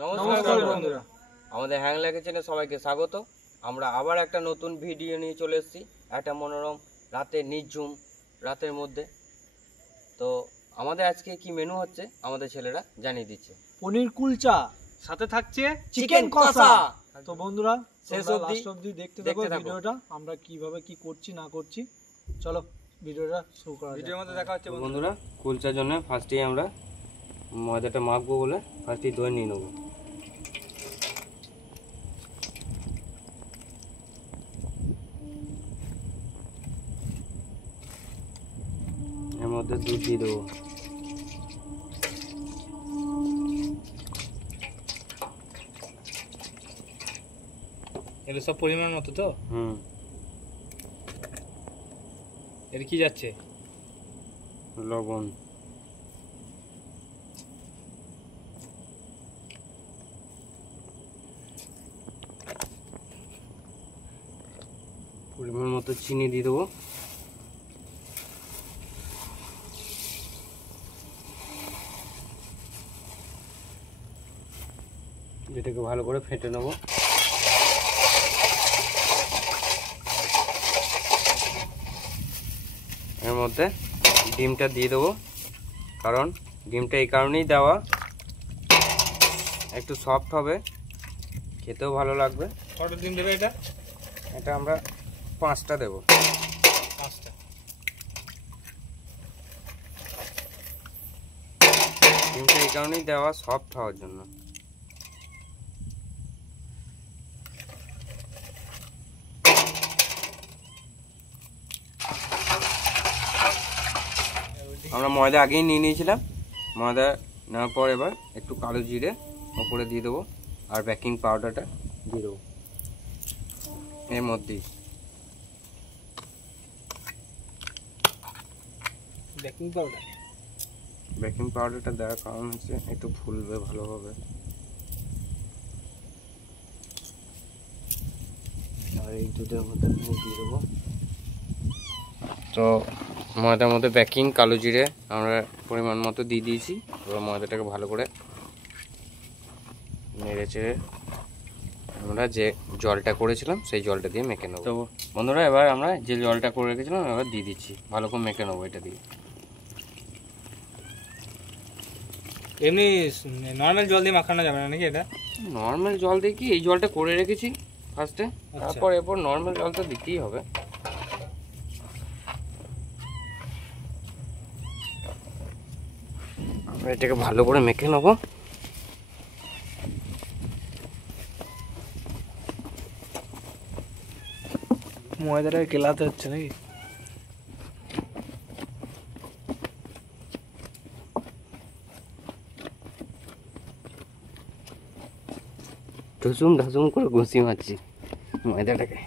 নমস্কার বন্ধুরা, আমাদের হ্যাংলা কিচেনে সবাইকে স্বাগত। আমরা আবার একটা নতুন ভিডিও নিয়ে চলে এসেছি, একটা মনোরম রাতের নিঝুম রাতের মধ্যে। তো আমাদের আজকে কি মেনু হচ্ছে আমাদের ছেলেরা জানিয়ে দিচ্ছে। পনির কুলচা, সাথে থাকছে চিকেন কষা। তো বন্ধুরা শেষ অবধি দেখতে থাকো ভিডিওটা, আমরা কিভাবে কি করছি না করছি। চলো ভিডিওটা শুরু করা যাক। ভিডিওর মধ্যে দেখা হচ্ছে বন্ধুরা, কুলচার জন্য ফার্স্টেই আমরা ময়দাটা মাখবো বলে ফার্স্টেই দই নিয়ে নেবো। এর মধ্যে দুধ দিয়ে দেবো। এগুলো সব পরিমাণ মতো তো। এর কি যাচ্ছে? লবণ, পরিমাণ মতো চিনি দিয়ে দেবো। যেটাকে ভালো করে ফেটে নেবো। এর মধ্যে ডিমটা দিয়ে দেবো, কারণ ডিমটা এই কারণেই দেওয়া, একটু সফট হবে, খেতেও ভালো লাগবে। কত ডিম দেবে এটা? এটা আমরা 5টা দেবো। 5টা। ডিমটা এই কারণেই দেওয়া, সফট হওয়ার জন্য। আমরা ময়দা আগেই নিয়ে নিয়েছিলাম। ময়দা নেওয়ার পর এবার একটু কালো জিরে ওপরে দিয়ে দেবো, আর বেকিং পাউডারটা দিয়ে দেবো এর মধ্যেই। বেকিং পাউডারটা দেওয়ার কারণ হচ্ছে একটু ফুলবে ভালোভাবে। আর এই দুধের মধ্যে দিয়ে দেবো। তো ময়দার মধ্যে বেকিং, কালো জিরে আমরা পরিমাণ মতো দিয়ে দিয়েছি। এবার ময়দাটাকে ভালো করে নেড়ে চেড়ে আমরা যে জলটা করেছিলাম সেই জলটা দিয়ে মেখে নেবো। তো বন্ধুরা, এবার আমরা যে জলটা করে রেখেছিলাম এবার দিয়ে দিচ্ছি, ভালো করে মেখে নেবো এটা দিয়ে। এমনি নর্মাল জল দিয়ে মাখানো যাবে না নাকি? এটা নর্মাল জল দিয়ে কি, এই জলটা করে রেখেছি ফার্স্টে, তারপর এরপর নর্মাল জল তো দিতেই হবে। আমরা এটাকে ভালো করে মেখে নেবো। ময়দাটা কেলাতে হচ্ছে নাকি? ঢুসুম ঢাসুম করে ঘুষি মারছি ময়দাটাকে।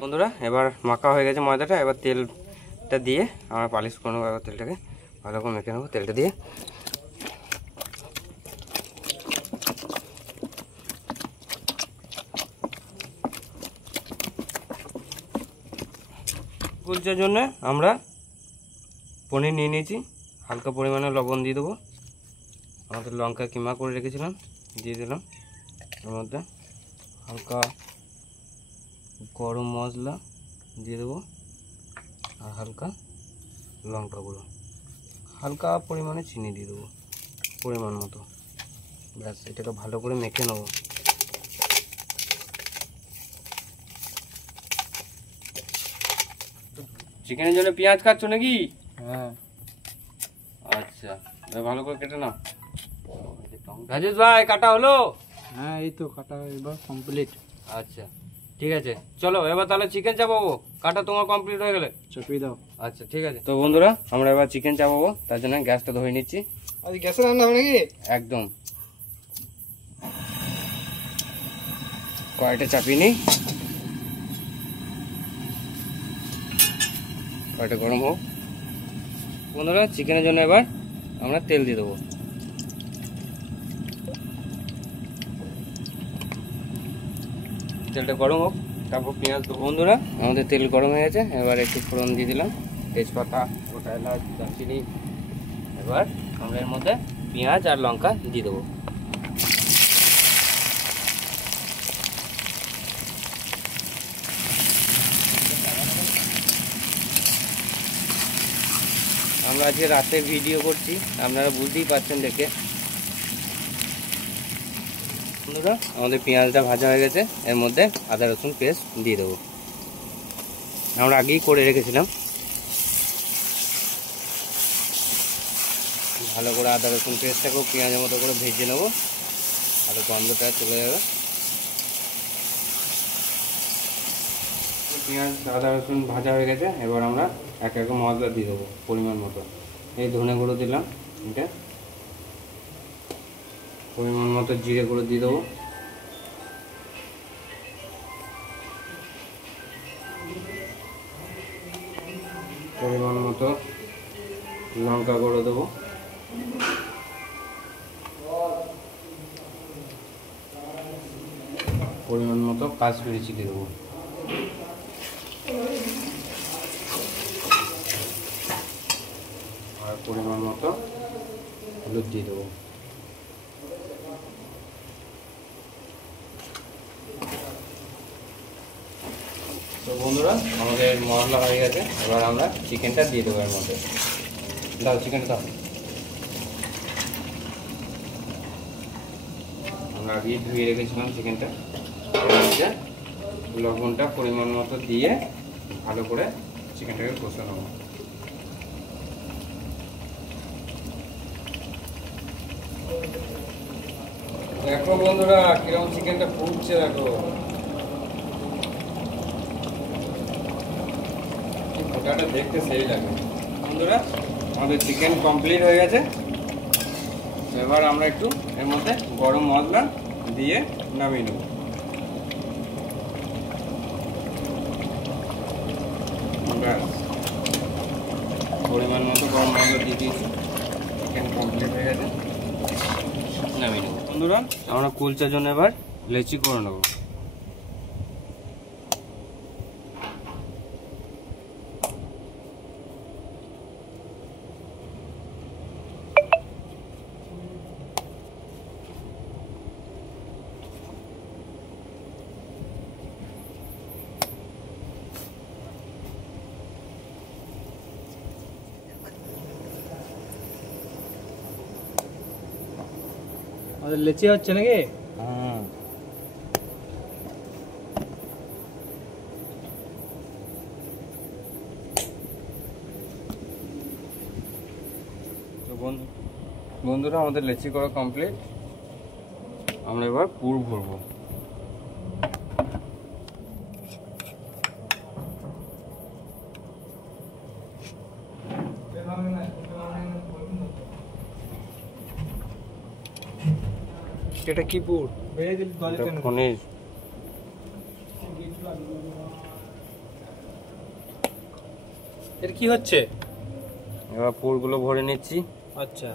বন্ধুরা, এবার মাখা হয়ে গেছে ময়দাটা। এবার তেলটা দিয়ে আমরা পালিশ করে নেবো। এবার তেলটাকে ভালো করে মেখে নেবো তেলটা দিয়ে। কুলচার জন্য আমরা পনির নিয়ে নিয়েছি, হালকা পরিমাণে লবণ দিয়ে দেবো। আমাদের লঙ্কা কিমা করে রেখেছিলাম দিয়ে দিলাম। এর মধ্যে হালকা গরম মশলা দিয়ে দেবো, আর হালকা লঙ্কা গুঁড়ো, হালকা পরিমাণে চিনি দিয়ে দেবো পরিমাণ মতো। ব্যাস, এটাকে ভালো করে মেখে নেবো। চিকেনের জন্য পেঁয়াজ কাটছো নাকি? হ্যাঁ। আচ্ছা, ভালো করে কেটে নাও। রাজেশ ভাই, কাটা হলো? হ্যাঁ, এই তো কাটা এবার কমপ্লিট। আচ্ছা ঠিক আছে, চলো এবার তাহলে চিকেন চাপাবো। কাটা তোমার কমপ্লিট হয়ে গেলে চাপিয়ে দাও। আচ্ছা ঠিক আছে। তো বন্ধুরা, আমরা এবার চিকেন চাপাবো, তার জন্য গ্যাসটা ধরে নিচ্ছি। আজ গ্যাসে রান্না হবে নাকি? একদম। কড়াইটা চাপিয়ে নিই, কড়াইটা গরম হোক। বন্ধুরা, চিকেনের জন্য এবার আমরা তেল দিয়ে দেবো। তেলটা গরম হোক, তারপর পেঁয়াজ দেবো। বন্ধুরা, আমাদের তেল গরম হয়ে গেছে। এবার একটু ফোড়ন দিয়ে দিলাম, তেজপাতা, গোটা এলাচ, দারচিনি। এবার আমরা এর মধ্যে পেঁয়াজ আর লঙ্কা দিয়ে দেবো। আমরা আজকে রাতে ভিডিও করছি, আপনারা বুঝতেই পারছেন দেখে। বন্ধুরা আমাদের পেঁয়াজটা ভাজা হয়ে গেছে, এর মধ্যে আদা রসুন পেস্ট দিয়ে দেবো। আমরা আগেই করে রেখেছিলাম। ভালো করে আদা রসুন পেস্টটাকেও পেঁয়াজের মতো করে ভেজে নেবো, আর গন্ধটা চলে যাবে। পেঁয়াজ আদা রসুন ভাজা হয়ে গেছে, এবার আমরা এক এক মশলা দিয়ে দেবো পরিমাণ মতো। এই ধনে গুঁড়ো দিলাম, এটা পরিমাণ মতো জিরে গুঁড়ো দিয়ে দেবো, পরিমাণ মতো লঙ্কা গুঁড়ো দেবো, পরিমাণ মতো কাশ্মীরি চিলি দেবো, আর পরিমাণ মতো হলুদ দিয়ে দেবো। তো বন্ধুরা আমাদের মশলা হয়ে গেছে, এবার আমরা চিকেনটা দিয়ে দেবো এর মধ্যে। দাও চিকেনটা দাও। আমরা আগে ধুয়ে রেখেছিলাম চিকেনটা, লবণটা পরিমাণ মতো দিয়ে ভালো করে চিকেনটাকে কষে নেবো। দেখো বন্ধুরা কিরকম চিকেনটা ফুটছে, দেখো ফোটাটা দেখতে সেই লাগে। বন্ধুরা আমাদের চিকেন কমপ্লিট হয়ে গেছে, এবার আমরা একটু এর মধ্যে গরম মশলা দিয়ে নামিয়ে নেব। পরিমাণ মতো গরম মশলা দিয়ে দিয়েছি, চিকেন কমপ্লিট হয়ে গেছে, নামিয়ে নেব। বন্ধুরা আমরা কুলচার জন্য এবার লেচি করে নেব। আমাদের লেচি হচ্ছে নাকি? তো বন্ধুরা আমাদের লেচি করা কমপ্লিট, আমরা এবার পুর ভরবো। এটা কি পুর? পনির। এটা কি হচ্ছে? এবার পুরগুলো ভরে নিচ্ছি। আচ্ছা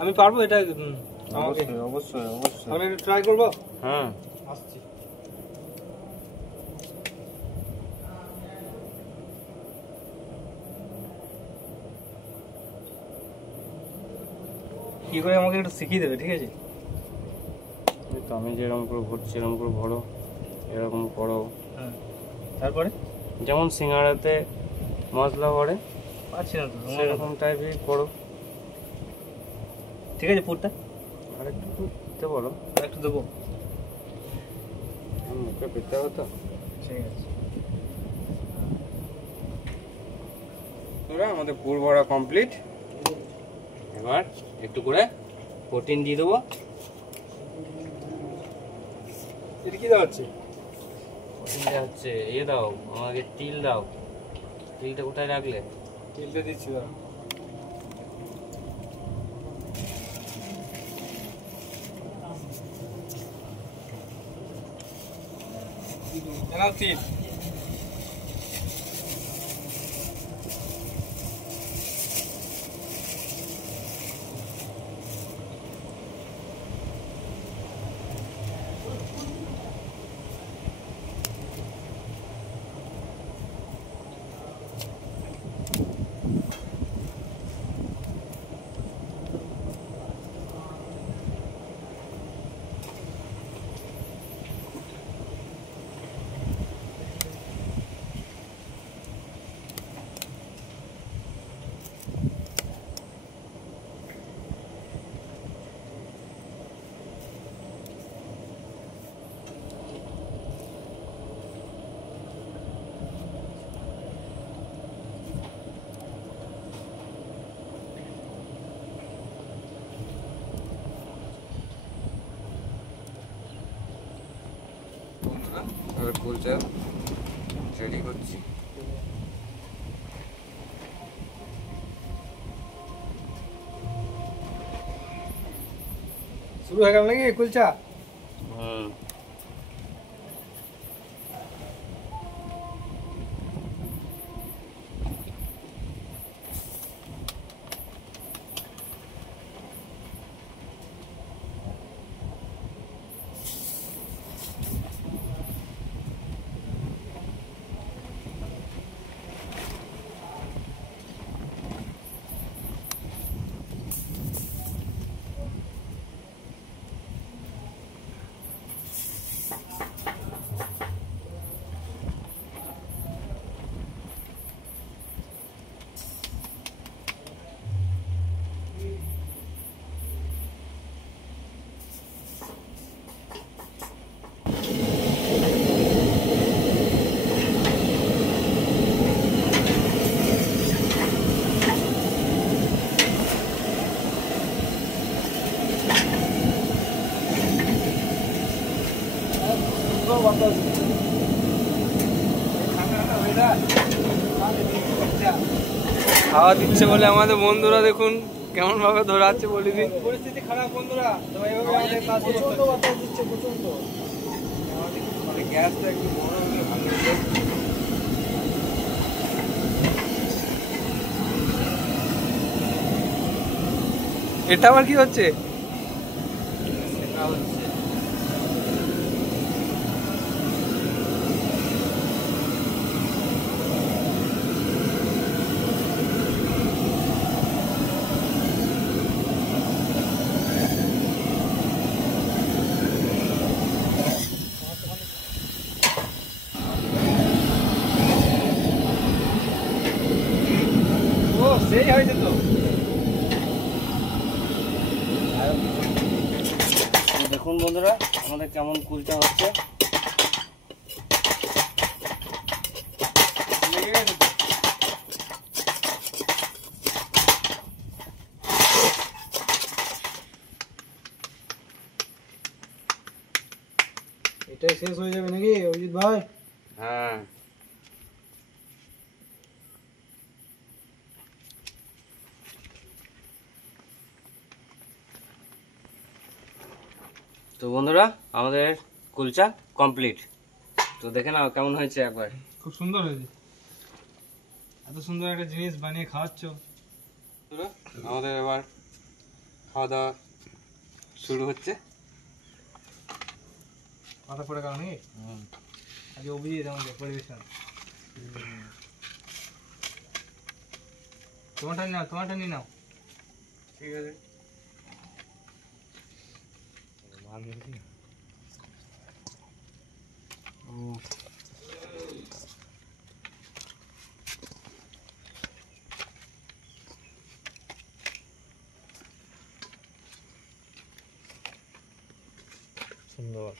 আমি পারবো এটা? অবশ্যই অবশ্যই অবশ্যই আমি একটু ট্রাই করবো। হ্যাঁ আসছি। কি করে আমাকে একটু শিখিয়ে দেবে, ঠিক আছে? তো আমি যেরকম করে ভরছি এরকম করে ভরো, এরকম করো। হ্যাঁ তারপরে যেমন সিঙ্গাড়াতে মশলা ভরে পাচ্ছি না তো, সেরকম টাইপের করো। ঠিক আছে পুরটা আর একটু দিতে বলো, একটু দেবো। মুখে পেতে হবে তো। ঠিক আছে আমাদের পুর ভরা কমপ্লিট, এবার একটু করে প্রোটিন দিয়ে দেবো। এটা কি দেওয়া হচ্ছে? প্রোটিন দেওয়া হচ্ছে, দাও আমাকে তিল দাও। তিলটা কোথায় রাখলে? তিলটা দিচ্ছি, দাও। তিল এবার কুলচা রেডি করছি। শুরু হয়ে গেল নাকি কুলচা? হুম, খাওয়া দিচ্ছে বলে আমাদের বন্ধুরা দেখুন কেমন ভাবে ধরাচ্ছে বলি দিন। পরিস্থিতি খারাপ বন্ধুরা, তো এইভাবে আমাদের কাজ প্রচন্ড বাতাস দিচ্ছে, প্রচন্ড। গ্যাসটা একটু বড় হলে ভালো হতো। এটা আবার কি হচ্ছে? সেটা হচ্ছে ও সেই হয়েছে তো। দেখুন বন্ধুরা আমাদের কেমন কুলচা হচ্ছে। লেগে গেছে তো। এটাই শেষ হয়ে যাবে নাকি অভিজিৎ ভাই? হ্যাঁ, তো বন্ধুরা আমাদের কুলচা কমপ্লিট। তো দেখে নাও কেমন হয়েছে একবার। খুব সুন্দর হয়েছে, এত সুন্দর একটা জিনিস বানিয়ে খাওয়াচ্ছ। আমাদের এবার খাওয়া দাওয়া শুরু হচ্ছে। মাথা পড়ে গেল নাকি? আজকে অভিজিৎ আমাদের পরিবেশন। তোমারটা নিয়ে নাও, তোমারটা নিয়ে নাও। ঠিক আছে, সুন্দর।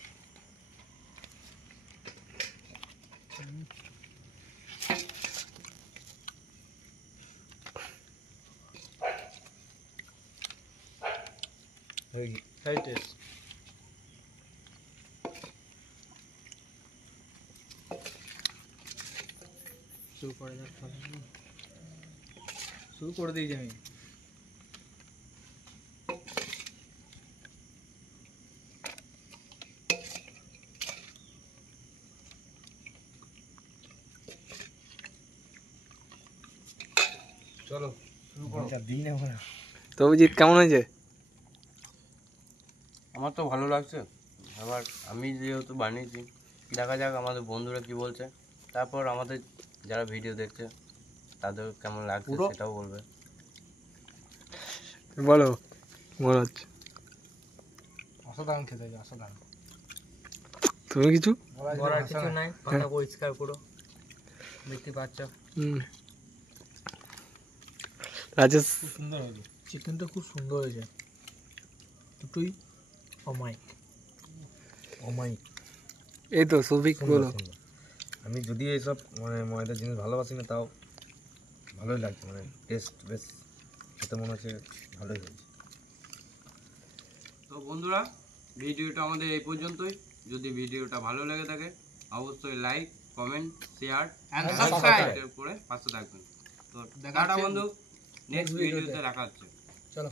Hi test. শুরু করে যাক, শুরু করে দিয়েছি আমি। চলো শুরু করো। তো অভিজিৎ কেমন হয়েছে? আমার তো ভালো লাগছে। আবার আমি যেহেতু বানিয়েছি, দেখা যাক আমাদের বন্ধুরা কি বলছে, তারপর আমাদের যারা ভিডিও দেখছে তাদের কেমন লাগছে সেটাও বলবে। বলো মনে হচ্ছে অসাধারণ খেতে হয়েছে, অসাধারণ। তুমি কিছু বলার কিছু নাই, কথা পরিষ্কার পুরো দেখতে পাচ্ছ। রাজেশ খুব সুন্দর হয়েছে, চিকেনটা খুব সুন্দর হয়েছে, দুটোই অমাইক অমাইক। এই তো সৌভিক বলো। আমি যদি এইসব মানে ময়দার জিনিস ভালোবাসি না, তাও ভালোই লাগছে, মানে টেস্ট বেশ, খেতে মনে হচ্ছে ভালোই হয়েছে। তো বন্ধুরা ভিডিওটা আমাদের এই পর্যন্তই। যদি ভিডিওটা ভালো লেগে থাকে অবশ্যই like comment share And and subscribe. Subscribe করে পাশে থাকবেন। তো টাটা বন্ধু, নেক্সট ভিডিওতে দেখা হচ্ছে। চলো।